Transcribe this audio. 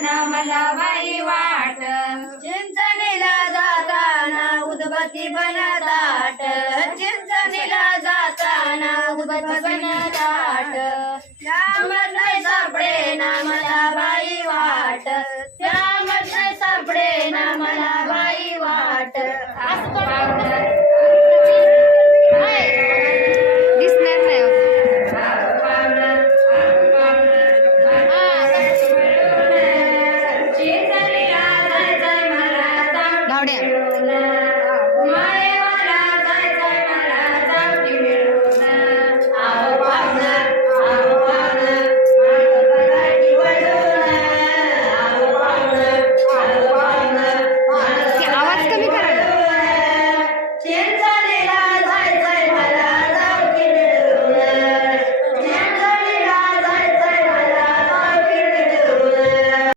ना मला by what. चिंचणीला जाताना उदबत्ती बनताट. चिंचणीला जाताना उदबत्ती बनताट. त्यामध्ये सापडे ना मला बाई वाट. त्यामध्ये सापडे ना मला Amen.